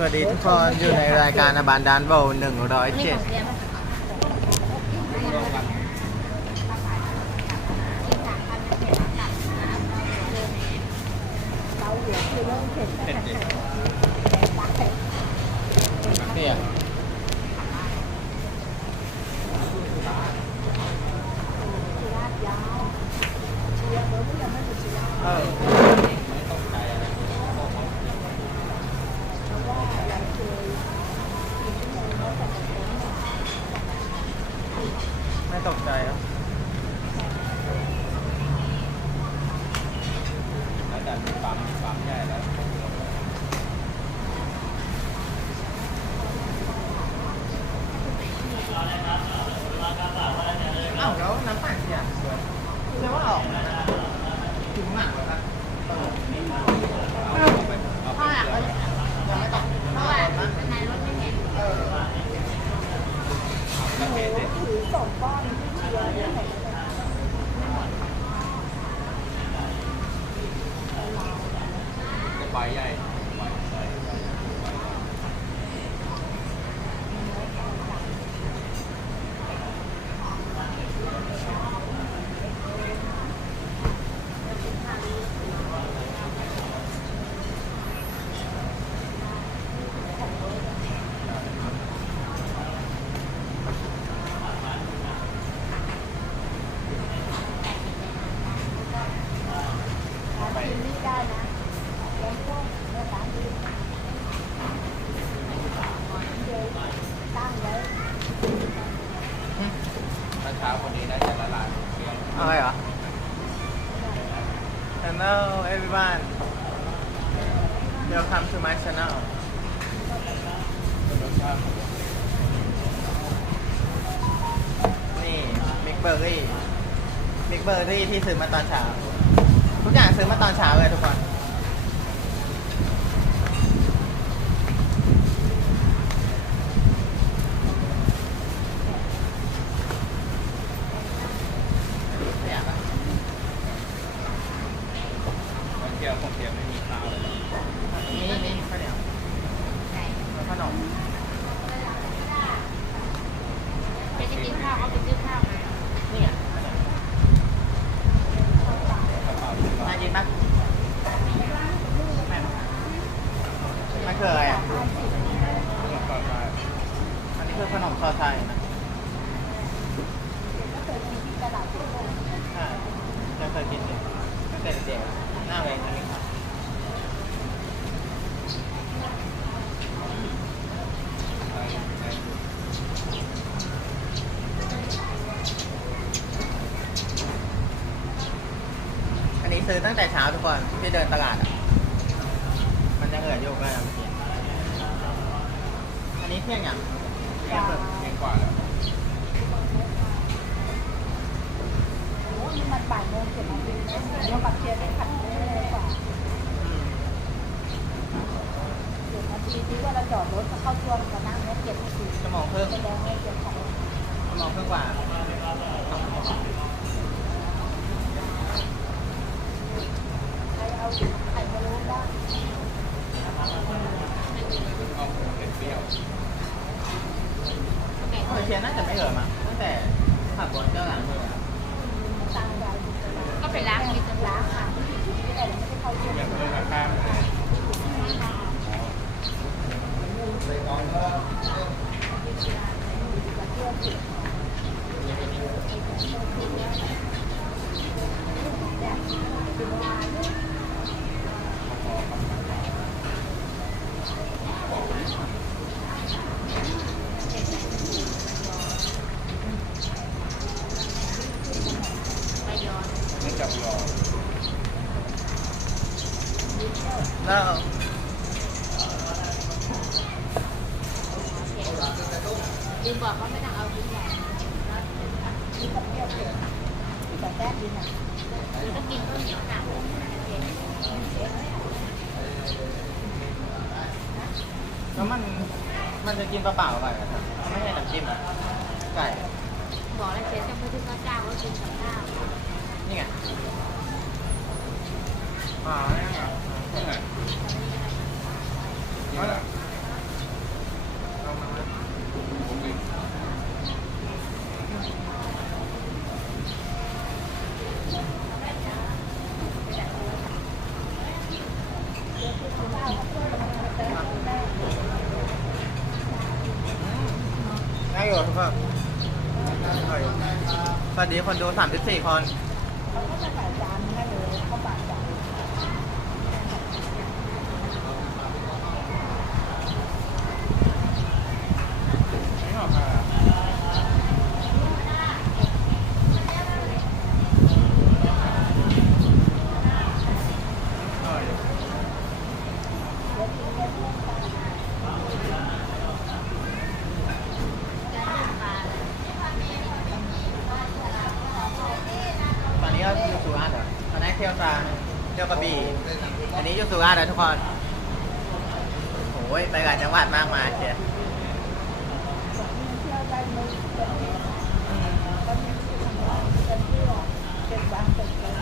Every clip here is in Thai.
สวัสดีทุกคนอยู่ในรายการอบานดานโบหนึ่งร้อยเจ็ดเนี่ยเออไม่ตกใจอะ แล้วแต่มีปั๊มมีปั๊มใหญ่แล้ว อ้าวแล้วน้ำปั่นเสียแสดงว่าออกแล้วนะถึงหมากแล้วนะเออ เอาไปเอา ข้างหลัง ไป ก็เลยเพราะว่าในรถไม่เห็น เออ แล้วเทเสร็จจะใบใหญ่ใบใหญ่ใบใหญ่ใบใหญ่ ถ้าเช้าคนนี้น่าจะละลายเรื่อง อะไรเหรอ Hello everyone Welcome to my channel นี่มิกเบอร์รี่มิกเบอร์รี่ที่ซื้อมาตอนเช้า ทุกอย่างซื้อมาตอนเช้าเลยทุกคน อยากอะ มันเกี่ยวของเทียมไม่มีข้าวเลย นี่นี่ข้าวเหนียวแล้วขนม จะ เอาไปซื้อข้าวมา นี่ไงข้าวเหนียว กระเป๋าที่ว่า น่ากินปะไม่มันคืออะไรอะ แล้วก็ได้ อันนี้คือขนมซอสไทยนะใช่ยังเคยกินอยู่ตั้งแต่เด็กๆหน้าเลยอันนี้ครับ ได้ได้ อันนี้ซื้อตั้งแต่เช้าทุกคนที่เดินตลาดอะมันยังเหลืออยู่ก็ยังไม่กินอันนี้เที่ยงอย่างเที่ยงครึ่งเก่งกว่าแล้วมันบ่ายโมงเจ็ดนาทีเดี๋ยวกับเชียร์ได้ขัดเร็วกว่าอืมเจ็ดนาทีที่ว่าเราจอดรถมาเข้าช่วงมานั่งเนี่ยเจ็ดนาทีชั่วโมงครึ่งแสดงว่าเจ็ดของชั่วโมงครึ่งกว่า ใครเอา ไข่มารู้ได้เอาเผ็ดเปรี้ยวเอเชียร์น่าจะไม่เออมั้งตั้งแต่ขับอลเจ้าหลังมืออะ ตังค์ใหญ่ ก็ไปล้างมีจะล้า ล้าง งค่ะที่ไหนไม่ได้เข้าช่วง อย่างเพิ่มราคาเลย ไปย้อน ไม่จับรอ แล้ว ลืมบอกเขาไม่ต้องเอาดินใหญ่ที่กับเปรี้ยวเผ็ดแต่แรกดีนะหรือต้องกินข้าวเหนียวหนักแล้วมันมันจะกินเปล่าๆไปอะครับไม่ให้น้ำจิ้มอะไก่บอกแล้วเชฟจะไม่ซื้อข้าวเจ้าก็กินกับข้าวนี่ไงอ๋อนี่ไงนี่ไง นี่แหละออยู่ทุกคนได้อยู่สวัสดีคนดู34คน เขาก็จะใส่จานให้เลยเขาบาดจาน ไม่ออกค่ะอร่อย ตอนนี้ก็อยู่สุราษฎร์เหรอตอนแรกเที่ยวตรังเที่ยว กระบี่ อันนี้อยู่สุราษฎร์แล้วทุกคนโอ้ยไปหลายจังหวัดมากมายเชียเที่ยวได้ไม่เกินนี้ก็มีที่ทำงานเป็นเที่ยวเป็นบางเป็นเกิน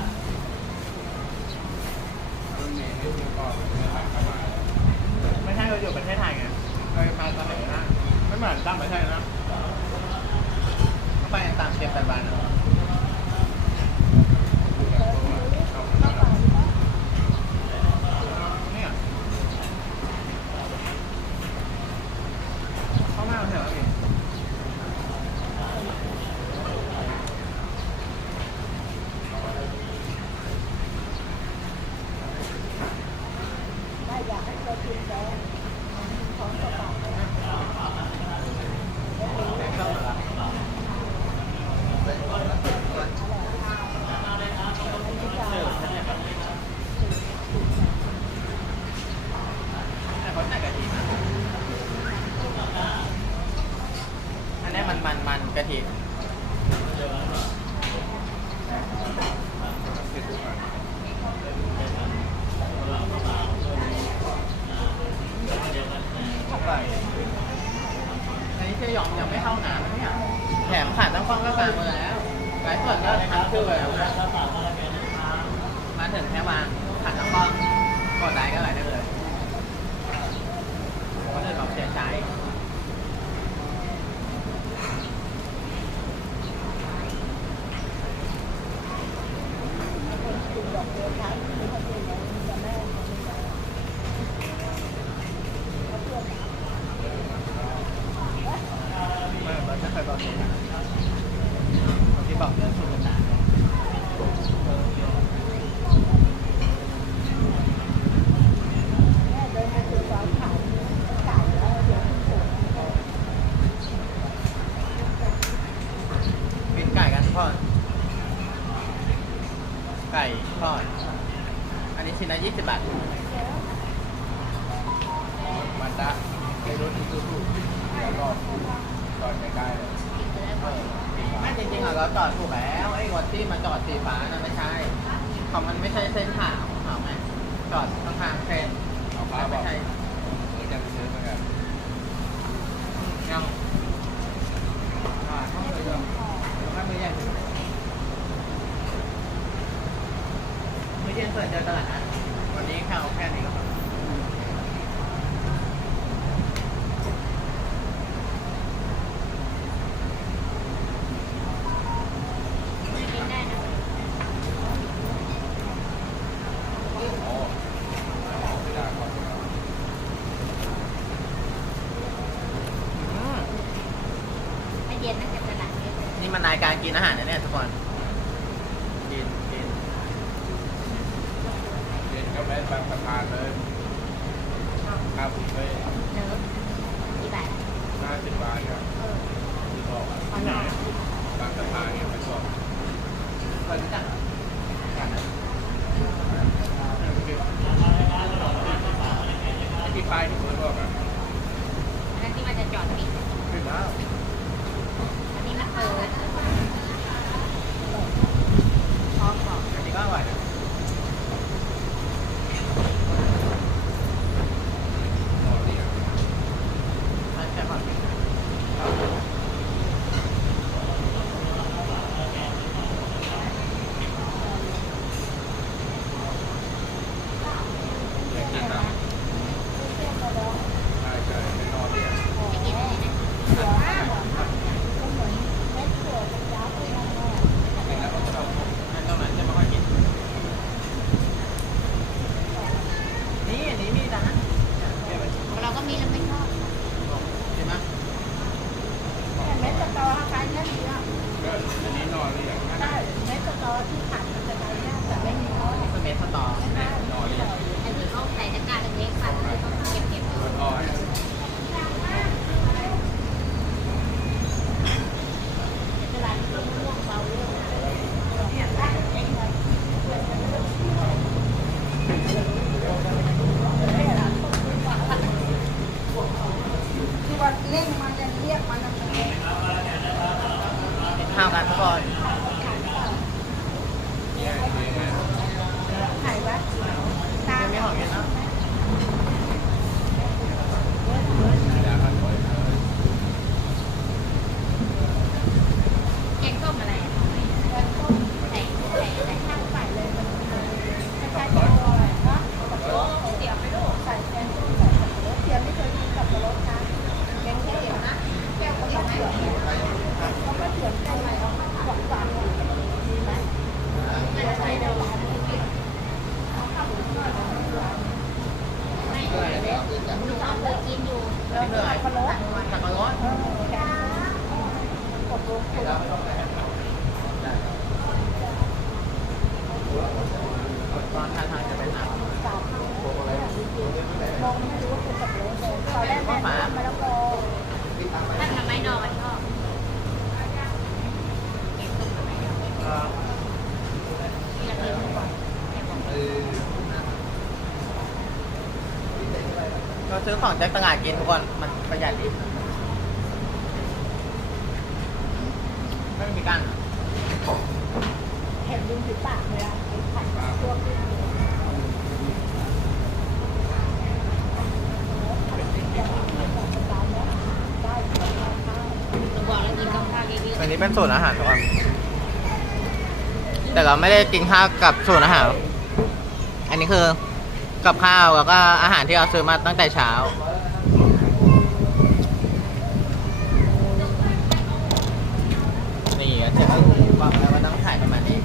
รุ่นนี้นี่คือก่อนเมื่อไหร่เข้ามาไม่ใช่เราอยู่ประเทศไทยไงเรามาตอนไหนนะไม่เหมือนต่างประเทศนะเขาไปต่างเก็บแต่บ้านอะเนี่ยเข้ามาเอาเถอะพี่ ไม่อยากให้เรากินแต่ของกระเป๋า แกงส้มเหรอแต่เขาใส่กะทินะอันนี้ มันมันมันกะทิเข้าไปอันนี้เจะยอมยังไม่เข้านานนะเนี่ยแถมขาดตั้งกล้องก็กลางมือแล้วไลฟ์สดก็ทักชื่อไปแล้วนะมาถึงแค่วางขาดตั้งกล้องกดไลค์ก็ไลค์ได้เลยคนอื่นบอกเสียใจ กินดอกเดียวทั้งที่เขาเป็นอย่างนี้จะแม่เขาไม่ได้เขาเพื่อน ไม่เราจะเคยบอกเสียใจคนที่บอกเรื่องสุดนาน แม่เดินไปถึงร้านขายไก่แล้วเดี๋ยวปวด บินไก่กันทอดไก่ทอด อันนี้ชิ้นละ20 บาท มันดะในรถที่ตู้ตู้เดี๋ยวรอบตอนใกล้ๆเลย ไม่จริงๆอะเราจอดถูกแล้วไอ้รถที่มันจอดสีฟ้านั่นไม่ใช่ของมันไม่ใช่เส้นขาวขาวไหมจอดข้างๆเส้นเอาป้าบไม่อกใช่เออจะไปซื้อเหมือนกันยังอ่าต้องเลยเดิมไม่มือใหญ่มือเย็นเปิดเจอตลาดนะวันนี้แค่เอาแค่นี้ก็พอ ไม่กินได้นะ โอ้ไม่ได้ขอบคุณครับ อืม ไม่เย็นน่าจะตลาดเย็น นี่มันนาย กินอาหารนะเนี่ยทุกคน ปะรดสับปะรดเออจ้าตกลงตอนทานทางจะเป็นน้ำสามองไม่รู้ว่าเป็นสับปะรดเลยตอนแรกแม่มาแล้วก็ท่านทำไมนอนชอบแกงส้มทำไมดอก เอ่อ ที่เรากินก่อนแกงส้ม เราซื้อของจากตลาดกินทุกคน มันประหยัดดีไม่มีกันเห็นริมฝีปากเลยอะไอ้ไข่ตัวขึ้นเลยได้หนูบอกแล้วกินกับข้าวเยอะอันนี้เป็นสูตรอาหารทุกคนแต่เราไม่ได้กินข้าวกับสูตรอาหาร อันนี้คือ กับข้าวแล้วก็อาหารที่เราซื้อมาตั้งแต่เช้า นี่ก็เจ๊ก็รู้ว่าแล้วว่าต้องถ่ายประมาณนี้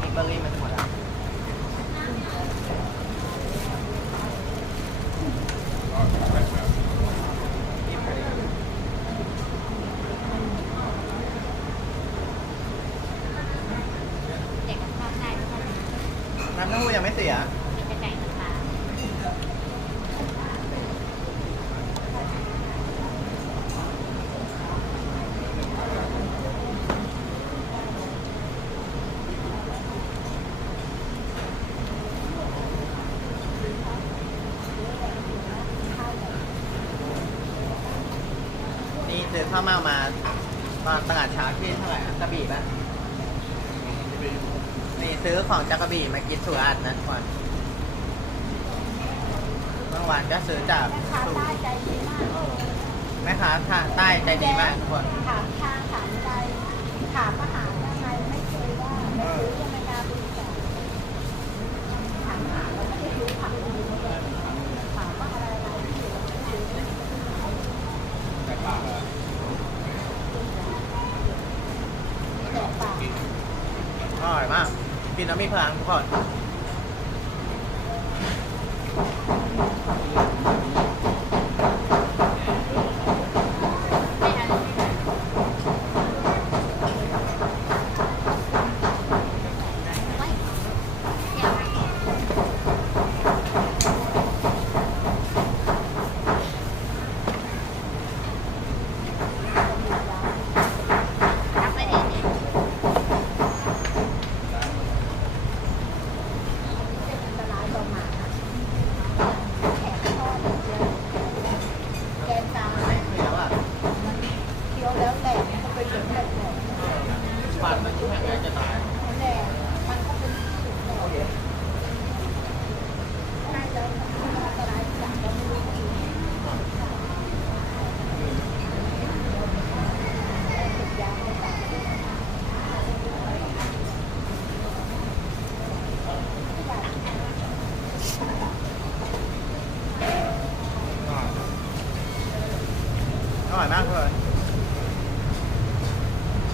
นี่เบอร์รี่มันจะหมดแล้ว ๆแต่กับข้าวได้ก็ น้ำเต้าหู้ยังไม่เสีย มีแต่ไก่กับปลา นี่ซื้อ ข้าวเมามา ตอนตลาดเช้าที่เท่าไหร่อะกระบี่ปะนี่ซื้อของจากกระบี่มากินสุราษฎร์นะทุกคนเมื่อวานก็ซื้อจากแม่ค้าสุใต้ใจดีมากแม่ค้าทางใต้ใจดีมากทุกคน ถามทางถามใจถามอาหารยังไงไม่เคยว่าไม่รู้ยังไม่กล้าพูดแต่ถามหาแล้วไม่ได้รู้ถามรู้เลยถามว่าอะไรอะไรที่อยู่ไม่รู้แต่ปากอะ แต่ปาก อร่อยมาก กินน้ำมีพลังทุกคน ไม่ทันไว้เดี๋ยวรับไปเองเนี่ย เป็นอันตรายต่อหมาแขนทอดเยอะแกนตา ไม่เคี้ยวอะ มันเคี้ยวแล้วแหลกมันก็เป็นเหมือนแหลกแหลก ฟันมันแข็งแรงจะตาย แหลกมันก็เป็นสุดแหลกใช่แล้วมันอันตรายอย่างเราไม่รู้จริงติดยาไม่ตาย อร่อยมากเลย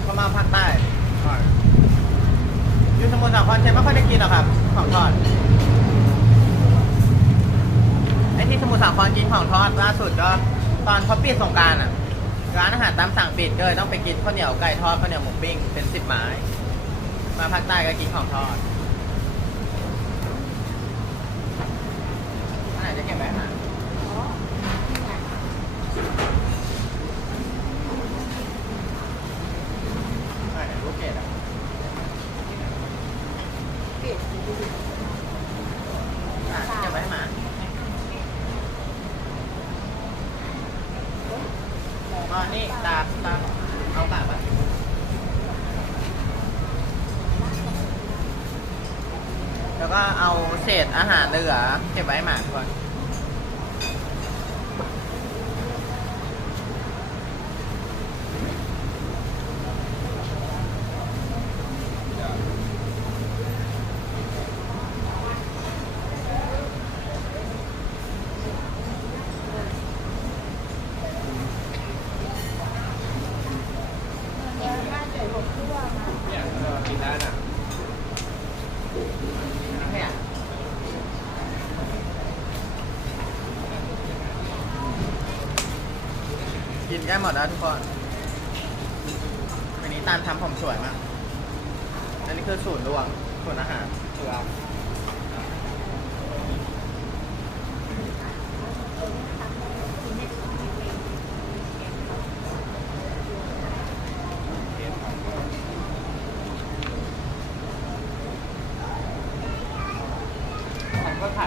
ก็มาภาคใต้อร่อยอยู่ส ไม่ค่อยได้กินหรอกครับ ของทอดไอ้ที่สมุทรสาครกินของทอดล่าสุดก็ตอนเขาปิดสงกรารอะ ร้านอาหารตามสั่งปิดก็เลยต้องไปกินข้าวเหนียวไก่ทอดข้าวเหนียวหมูปิ้งเป็นสิบไม้ มาภาคใต้ก็กินของทอดอันไหนจะเก็บไว้หา อ๋อนี่ตาตาเอาตาป่ะแล้วก็เอาเศษอาหารเหลือเก็บไว้ให้หมาก่อน ถ้าเกิดหกชั่วมา เนี่ยเรากิน ได้น่ะเนี่ยกินได้หมดแล้วทุกคน วันนี้ตามทำผมสวยมาก อันนี้คือสูตรรวมสูตรอาหารเกลือเค็มของเรา ผมก็ไข่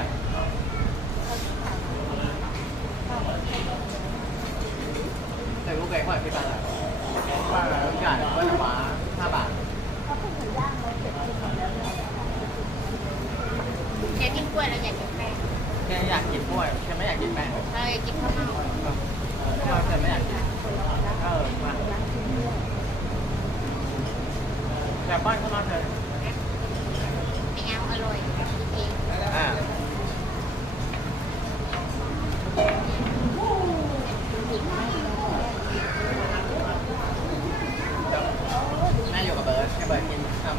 แต่ลู กเล็กกว่าที่บ้านอะบ้านเราลูกใหญ่ก็จะมาห้าบาทเขาเพิ่งหมูย่างเราเสร็จกินหมดแล้วเนี่ยอยากกินกล้วยเราอยากกินแป้งแค่อยากกินกล้วยแค่ไม่อยากกินแป้งเราอยากกินข้าวเม่าเราแค่ไม่อยากกินเออมาแต่ป้อนเข้ามาเถอะไม่เอาอร่อยกินเอง อ่าแม่อยู่กับเบิร์ดให้เบิร์ดกินข้าว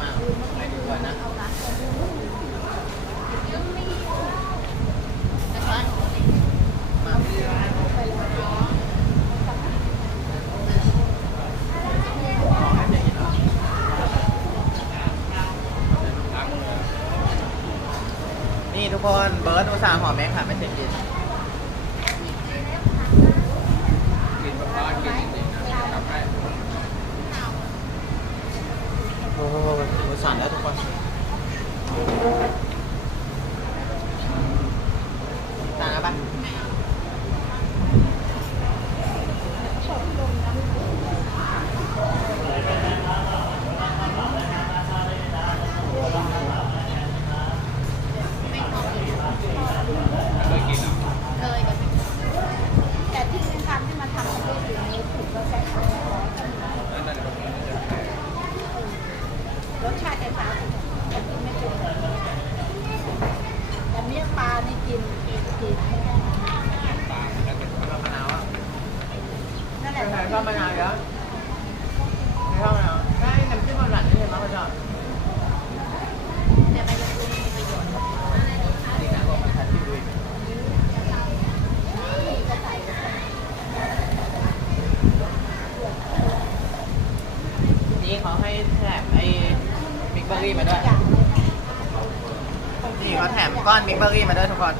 มาไม่ดีกว่านะ แล้วก็ มาขอให้เจ๊กินเหรอ ล้างมือ นี่ทุกคนเบิร์ดอุตส่าห์ห่อแม็กค่ะไม่เสร็จกินกินแบบบ้านกินจริงๆนะกลับให้โอ้โห มือสั่นแล้วทุกคนตาปะ เคยกินเหรอ เคยแต่ไม่ แต่ที่ทำให้มันทำประเภทอย่างนี้ถูกก็ใช้ของร้อยก็มี นั่นแต่ตรงนี้มันจะใส่ รสชาติจะต่างกันแต่กินไม่เป็นแต่เมี่ยงปลานี่กินกินกินไม่ได้ ปลามันก็เป็น ชอบมะนาวอะ นั่นแห ใคร ละ ชอบมะนาวเยอะไม่ชอบมะนาวได้น้ำจิ้มหวานๆนี่เห็นไหมเขาชอบ แต่มันจะคือมีประโยชน์ จริงนะบอกมันทัดที่ดูอีก ก็ใส่ นี่เขาให้แถมไอ้มิกเบอรี่มาด้วย อย่างเลยนะ นี่เขาแถม ก้อนมิกเบอรี่มาด้วยทุกคน